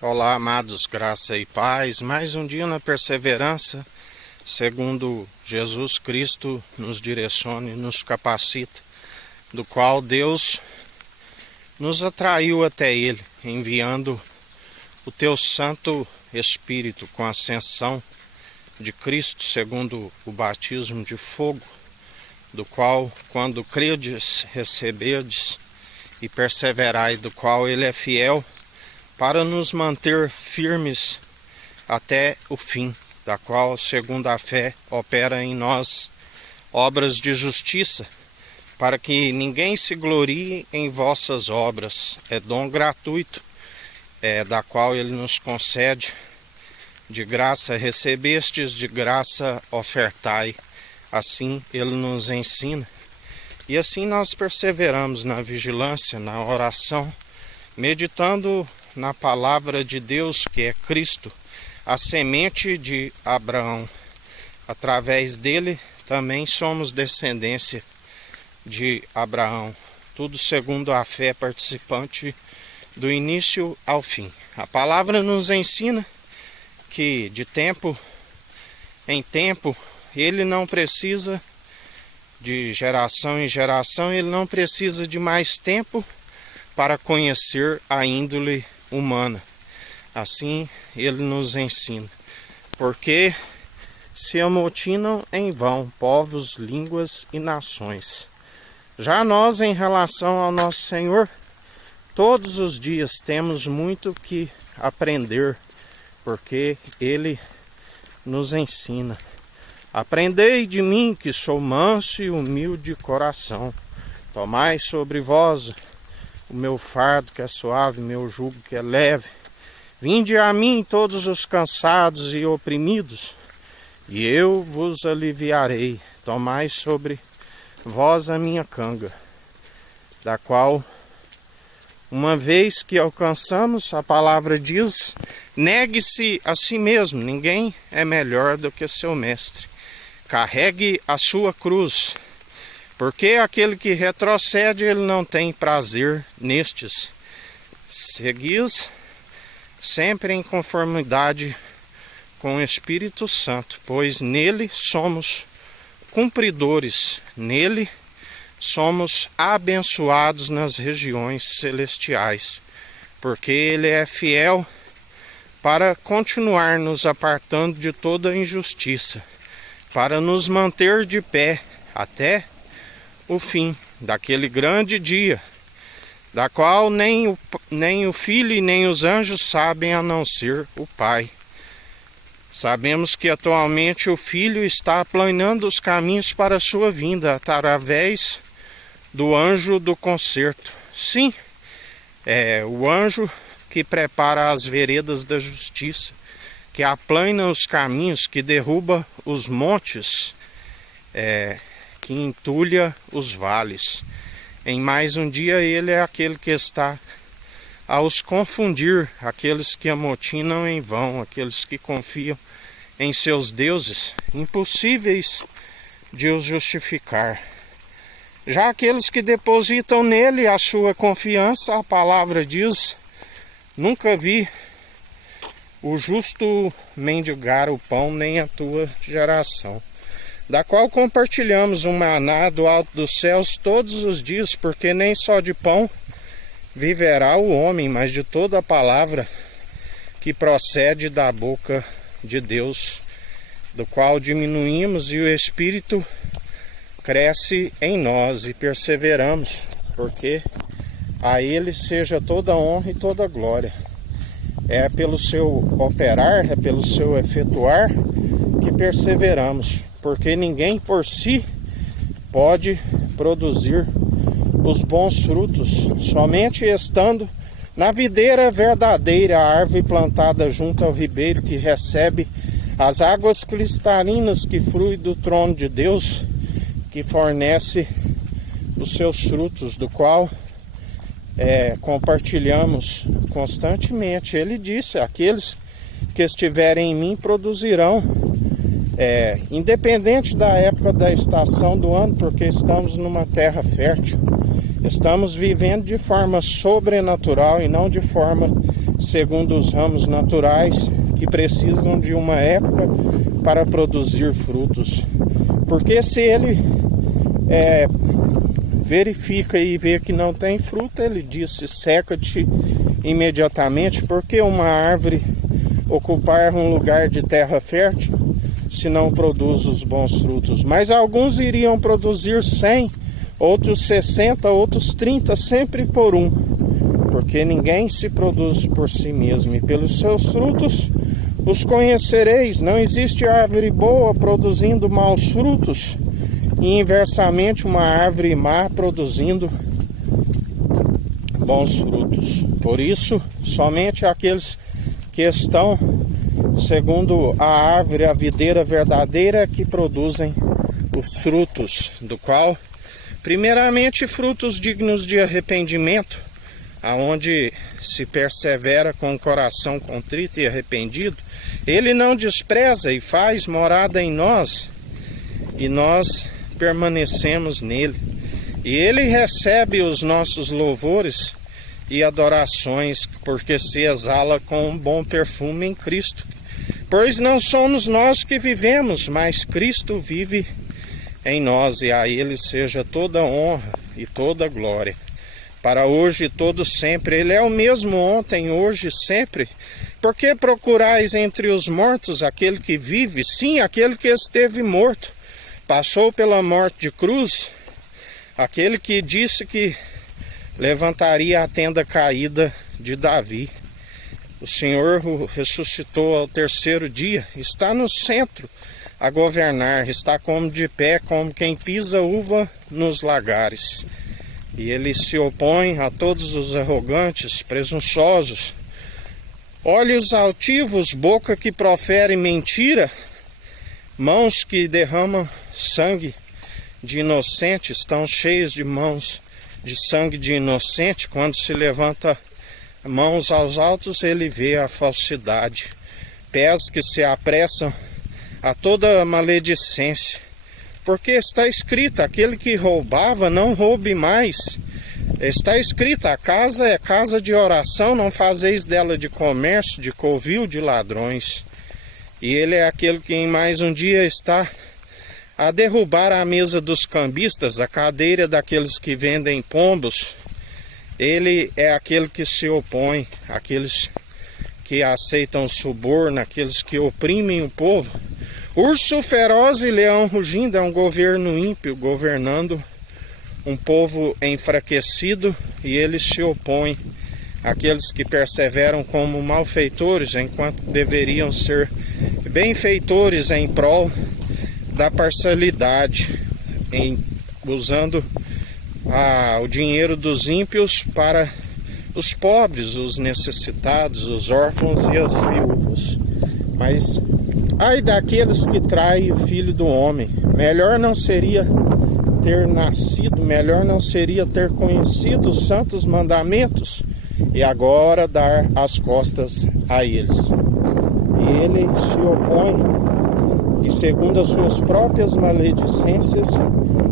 Olá, amados, graça e paz. Mais um dia na perseverança, segundo Jesus Cristo nos direciona e nos capacita, do qual Deus nos atraiu até Ele, enviando o Teu Santo Espírito com a ascensão de Cristo, segundo o batismo de fogo, do qual, quando credes, receberdes e perseverais, do qual Ele é fiel, para nos manter firmes até o fim, da qual, segundo a fé, opera em nós obras de justiça, para que ninguém se glorie em vossas obras. É dom gratuito, da qual Ele nos concede. De graça recebestes, de graça ofertai. Assim Ele nos ensina. E assim nós perseveramos na vigilância, na oração, meditando na palavra de Deus, que é Cristo, a semente de Abraão. Através dele também somos descendência de Abraão, tudo segundo a fé, participante do início ao fim. A palavra nos ensina que de tempo em tempo ele não precisa, de geração em geração, ele não precisa de mais tempo para conhecer a índole humana. Assim ele nos ensina, porque se amotinam em vão povos, línguas e nações. Já nós, em relação ao nosso Senhor, todos os dias temos muito que aprender, porque Ele nos ensina. Aprendei de mim, que sou manso e humilde de coração. Tomai sobre vós o meu fardo, que é suave, meu jugo, que é leve. Vinde a mim todos os cansados e oprimidos, e eu vos aliviarei. Tomai sobre vós a minha canga, da qual, uma vez que alcançamos, a palavra diz: negue-se a si mesmo, ninguém é melhor do que seu mestre. Carregue a sua cruz, porque aquele que retrocede, ele não tem prazer nestes. Seguis sempre em conformidade com o Espírito Santo, pois nele somos cumpridores, nele somos abençoados nas regiões celestiais, porque ele é fiel para continuar nos apartando de toda injustiça, para nos manter de pé até o fim daquele grande dia, da qual nem o Filho e nem os anjos sabem, a não ser o Pai. Sabemos que atualmente o Filho está aplanando os caminhos para a sua vinda, através do anjo do concerto. Sim, é o anjo que prepara as veredas da justiça, que aplana os caminhos, que derruba os montes, que entulha os vales. Em mais um dia ele é aquele que está a os confundir, aqueles que amotinam em vão, aqueles que confiam em seus deuses, impossíveis de os justificar. Já aqueles que depositam nele a sua confiança, a palavra diz: nunca vi o justo mendigar o pão, nem a tua geração, da qual compartilhamos um maná do alto dos céus todos os dias, porque nem só de pão viverá o homem, mas de toda a palavra que procede da boca de Deus, do qual diminuímos e o Espírito cresce em nós e perseveramos, porque a Ele seja toda honra e toda glória. É pelo seu operar, é pelo seu efetuar que perseveramos, porque ninguém por si pode produzir os bons frutos, somente estando na videira verdadeira, a árvore plantada junto ao ribeiro, que recebe as águas cristalinas que fluem do trono de Deus, que fornece os seus frutos, do qual compartilhamos constantemente. Ele disse: aqueles que estiverem em mim produzirão, independente da época da estação do ano, porque estamos numa terra fértil. Estamos vivendo de forma sobrenatural e não de forma segundo os ramos naturais, que precisam de uma época para produzir frutos. Porque se ele verifica e vê que não tem fruto, ele disse: seca-te imediatamente, porque uma árvore ocupar um lugar de terra fértil se não produz os bons frutos? Mas alguns iriam produzir 100, outros 60, outros 30, sempre por um, porque ninguém se produz por si mesmo, e pelos seus frutos os conhecereis. Não existe árvore boa produzindo maus frutos, e inversamente uma árvore má produzindo bons frutos. Por isso, somente aqueles que estão segundo a árvore, a videira verdadeira, que produzem os frutos, do qual, primeiramente, frutos dignos de arrependimento, aonde se persevera com o coração contrito e arrependido, ele não despreza e faz morada em nós, e nós permanecemos nele. E ele recebe os nossos louvores e adorações, porque se exala com um bom perfume em Cristo. Pois não somos nós que vivemos, mas Cristo vive em nós, e a Ele seja toda honra e toda glória, para hoje e todo sempre. Ele é o mesmo ontem, hoje e sempre. Por que procurais entre os mortos aquele que vive? Sim, aquele que esteve morto, passou pela morte de cruz, aquele que disse que levantaria a tenda caída de Davi. O Senhor o ressuscitou ao terceiro dia, está no centro a governar, está como de pé, como quem pisa uva nos lagares. E ele se opõe a todos os arrogantes, presunçosos, olhos altivos, boca que profere mentira, mãos que derramam sangue de inocentes, estão cheias de mãos de sangue de inocente. Quando se levanta mãos aos altos, ele vê a falsidade. Pés que se apressam a toda maledicência, porque está escrito: aquele que roubava, não roube mais. Está escrito: a casa é casa de oração, não fazeis dela de comércio, de covil de ladrões. E ele é aquele que em mais um dia está a derrubar a mesa dos cambistas, a cadeira daqueles que vendem pombos. Ele é aquele que se opõe àqueles que aceitam suborno, aqueles que oprimem o povo. Urso feroz e leão rugindo é um governo ímpio, governando um povo enfraquecido, e ele se opõe àqueles que perseveram como malfeitores, enquanto deveriam ser benfeitores em prol da parcialidade, usando o dinheiro dos ímpios para os pobres, os necessitados, os órfãos e as viúvas. Mas ai daqueles que traem o Filho do Homem. Melhor não seria ter nascido, melhor não seria ter conhecido os santos mandamentos e agora dar as costas a eles. E ele se opõe, e segundo as suas próprias maledicências,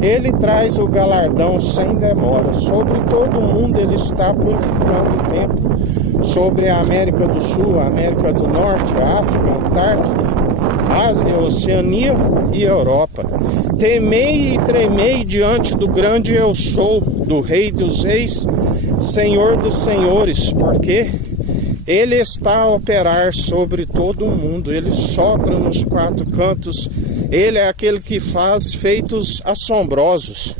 ele traz o galardão sem demora. Sobre todo o mundo ele está purificando o tempo. Sobre a América do Sul, a América do Norte, a África, a Antártida, Ásia, Oceania e Europa. Temei e tremei diante do grande eu sou, do Rei dos Reis, Senhor dos Senhores, porque ele está a operar sobre todo o mundo. Ele sopra nos quatro cantos. Ele é aquele que faz feitos assombrosos.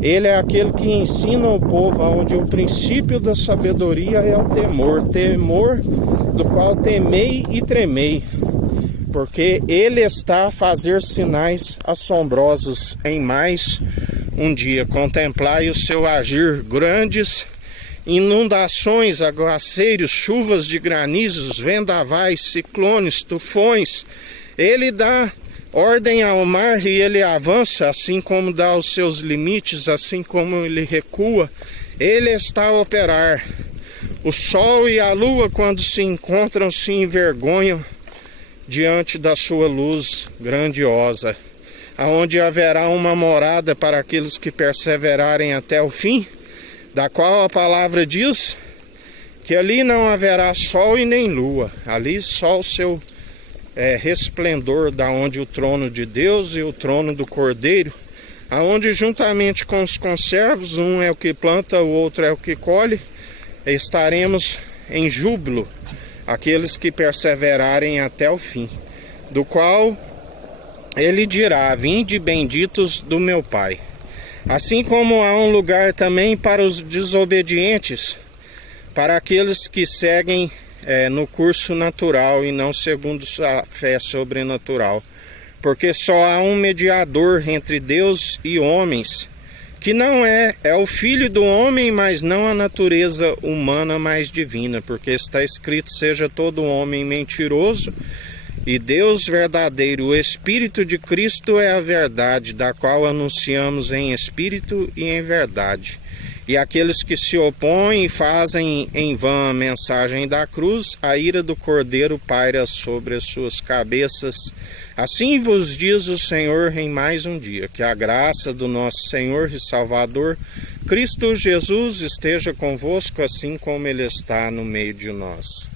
Ele é aquele que ensina o povo, onde o princípio da sabedoria é o temor. Temor do qual temei e tremei. Porque ele está a fazer sinais assombrosos em mais um dia. Contemplai o seu agir, grandes inundações, aguaceiros, chuvas de granizos, vendavais, ciclones, tufões. Ele dá ordem ao mar e ele avança, assim como dá os seus limites, assim como ele recua. Ele está a operar. O sol e a lua, quando se encontram, se envergonham diante da sua luz grandiosa, aonde haverá uma morada para aqueles que perseverarem até o fim, da qual a palavra diz que ali não haverá sol e nem lua, ali só o seu resplendor, da onde o trono de Deus e o trono do Cordeiro, aonde juntamente com os conservos, um é o que planta, o outro é o que colhe, estaremos em júbilo, aqueles que perseverarem até o fim, do qual ele dirá: vinde benditos do meu Pai. Assim como há um lugar também para os desobedientes, para aqueles que seguem no curso natural e não segundo a fé sobrenatural. Porque só há um mediador entre Deus e homens, que não é o Filho do homem, mas não a natureza humana, mas divina. Porque está escrito: seja todo homem mentiroso e Deus verdadeiro. O Espírito de Cristo é a verdade, da qual anunciamos em espírito e em verdade. E aqueles que se opõem e fazem em vão a mensagem da cruz, a ira do Cordeiro paira sobre as suas cabeças. Assim vos diz o Senhor em mais um dia. Que a graça do nosso Senhor e Salvador, Cristo Jesus, esteja convosco, assim como Ele está no meio de nós.